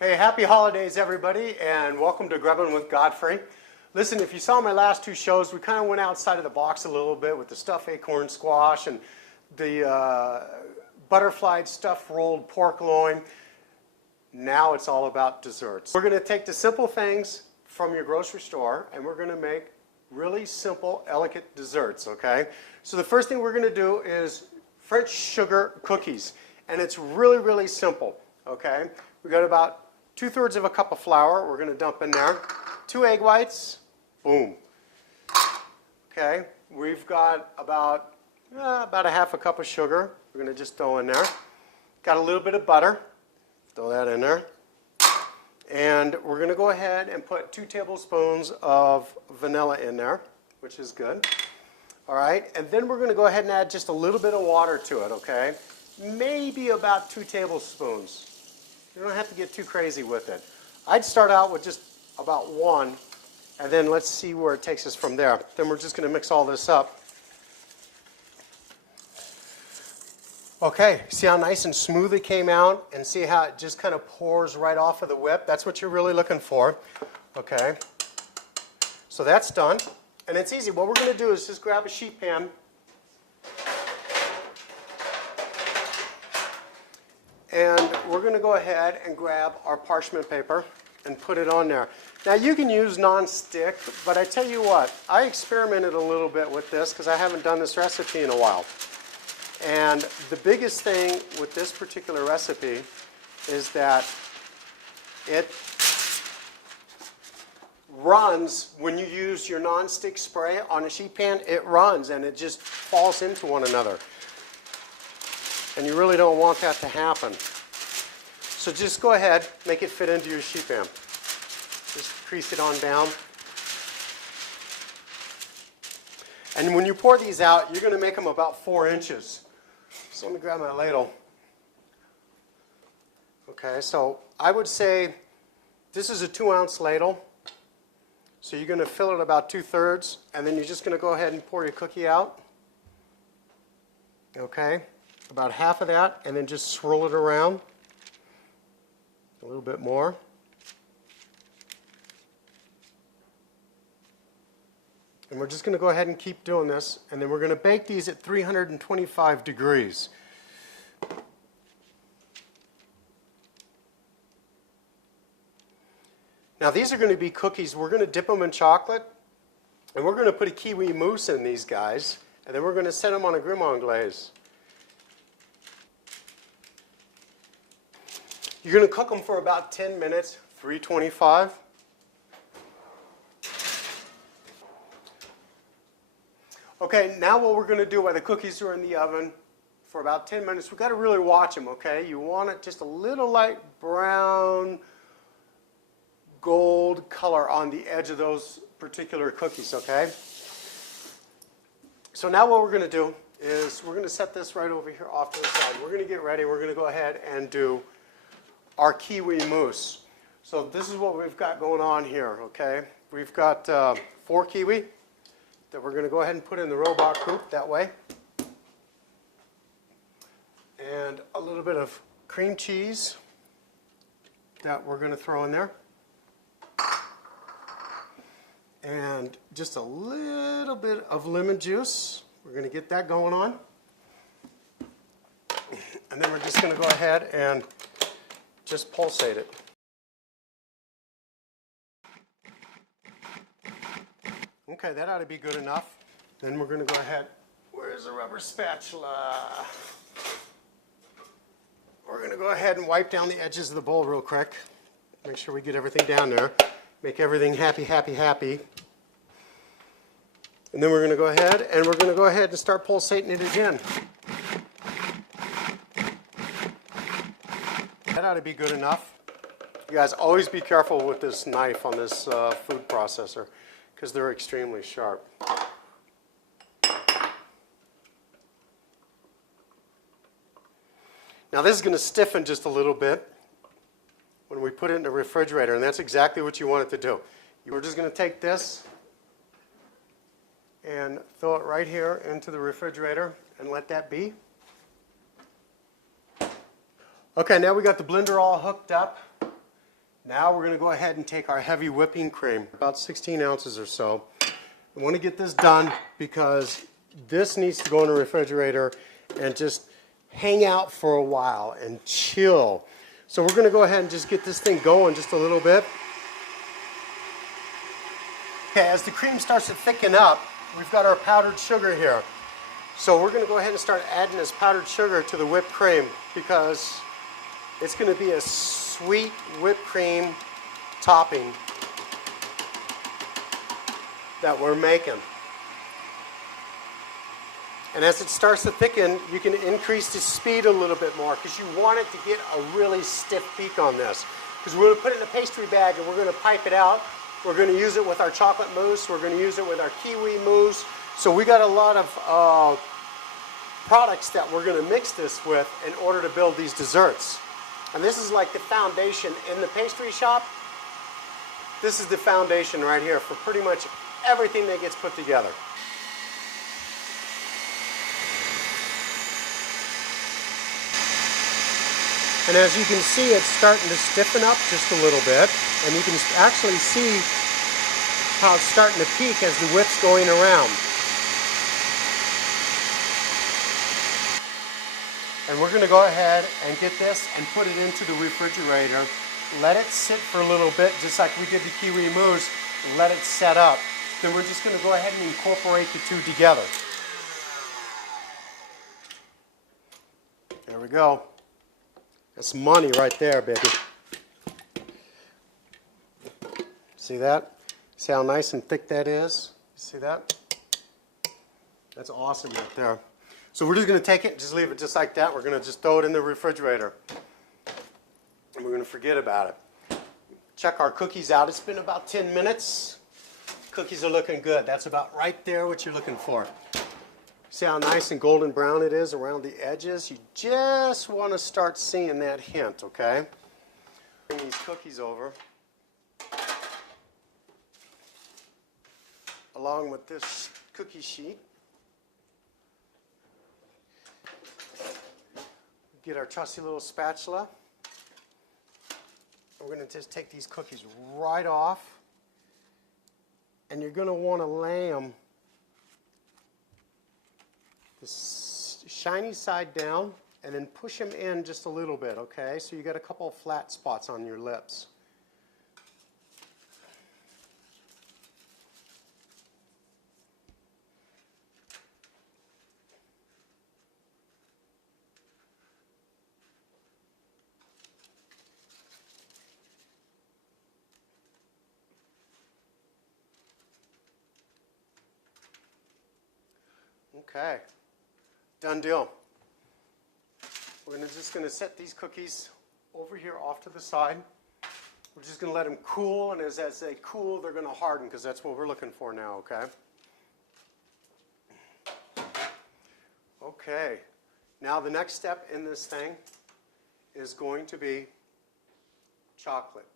Hey, happy holidays everybody, and welcome to Grubbin with Godfrey. Listen, if you saw my last two shows, we kind of went outside of the box a little bit with the stuffed acorn squash and the butterfly stuffed rolled pork loin. Now it's all about desserts. We're going to take the simple things from your grocery store and we're going to make really simple, elegant desserts, okay? So the first thing we're going to do is French sugar cookies, and it's really, really simple, okay? We've got about 2/3 of a cup of flour we're going to dump in there. 2 egg whites, boom. Okay, we've got about a half a cup of sugar we're going to just throw in there. Got a little bit of butter, throw that in there. And we're going to go ahead and put 2 tablespoons of vanilla in there, which is good. All right, and then we're going to go ahead and add just a little bit of water to it, okay? Maybe about 2 tablespoons. You don't have to get too crazy with it. I'd start out with just about 1, and then let's see where it takes us from there. Then we're just going to mix all this up. Okay, see how nice and smooth it came out, and see how it just kind of pours right off of the whip? That's what you're really looking for. Okay, so that's done, and it's easy. What we're going to do is just grab a sheet pan. And we're going to go ahead and grab our parchment paper and put it on there. Now you can use non-stick, but I tell you what, I experimented a little bit with this because I haven't done this recipe in a while. And the biggest thing with this particular recipe is that it runs when you use your non-stick spray on a sheet pan. It runs and it just falls into one another. And you really don't want that to happen. So just go ahead, make it fit into your sheet pan. Just crease it on down. And when you pour these out, you're going to make them about 4 inches. So let me grab my ladle. Okay, so I would say this is a 2-ounce ladle. So you're going to fill it about 2/3, and then you're just going to go ahead and pour your cookie out. Okay. About half of that, and then just swirl it around a little bit more. And we're just going to go ahead and keep doing this, and then we're going to bake these at 325 degrees. Now these are going to be cookies. We're going to dip them in chocolate, and we're going to put a Kiwi Mousse in these guys, and then we're going to set them on a Grubbin glaze. You're going to cook them for about 10 minutes, 325. Okay, now what we're going to do while the cookies are in the oven for about 10 minutes, we've got to really watch them, okay? You want it just a little light brown, gold color on the edge of those particular cookies, okay? So now what we're going to do is we're going to set this right over here off to the side. We're going to get ready. We're going to go ahead and do our Kiwi Mousse. So this is what we've got going on here, okay? We've got 4 kiwi that we're going to go ahead and put in the robot coupe that way. And a little bit of cream cheese that we're going to throw in there. And just a little bit of lemon juice. We're going to get that going on. And then we're just going to go ahead and just pulsate it. Okay, that ought to be good enough. Then we're going to go ahead. Where's the rubber spatula? We're going to go ahead and wipe down the edges of the bowl real quick. Make sure we get everything down there. Make everything happy, happy, happy. And then we're going to go ahead and start pulsating it again. That ought to be good enough. You guys, always be careful with this knife on this food processor because they're extremely sharp. Now this is going to stiffen just a little bit when we put it in the refrigerator, and that's exactly what you want it to do. We're just going to take this and throw it right here into the refrigerator and let that be. Okay, now we got the blender all hooked up, Now we're going to go ahead and take our heavy whipping cream, about 16 ounces or so. I want to get this done because this needs to go in the refrigerator and just hang out for a while and chill. So we're going to go ahead and just get this thing going just a little bit. Okay, as the cream starts to thicken up, we've got our powdered sugar here. So we're going to go ahead and start adding this powdered sugar to the whipped cream because it's going to be a sweet whipped cream topping that we're making. And as it starts to thicken, you can increase the speed a little bit more because you want it to get a really stiff peak on this. Because we're going to put it in a pastry bag and we're going to pipe it out. We're going to use it with our chocolate mousse. We're going to use it with our Kiwi Mousse. So we got a lot of products that we're going to mix this with in order to build these desserts. And this is like the foundation in the pastry shop. This is the foundation right here for pretty much everything that gets put together. And as you can see, it's starting to stiffen up just a little bit. And you can actually see how it's starting to peak as the whip's going around. And we're going to go ahead and get this and put it into the refrigerator. Let it sit for a little bit, just like we did the Kiwi Mousse, and let it set up. Then we're just going to go ahead and incorporate the two together. There we go. That's money right there, baby. See that? See how nice and thick that is? See that? That's awesome right there. So we're just going to take it, just leave it just like that. We're going to just throw it in the refrigerator. And we're going to forget about it. Check our cookies out. It's been about 10 minutes. Cookies are looking good. That's about right there what you're looking for. See how nice and golden brown it is around the edges? You just want to start seeing that hint, okay? Bring these cookies over. Along with this cookie sheet. Get our trusty little spatula. We're going to just take these cookies right off. And you're going to want to lay them the shiny side down and then push them in just a little bit, okay? So you got a couple of flat spots on your lips. Okay, done deal. We're just going to set these cookies over here off to the side. We're just going to let them cool, and as they cool, they're going to harden because that's what we're looking for now, okay? Okay, now the next step in this thing is going to be chocolate.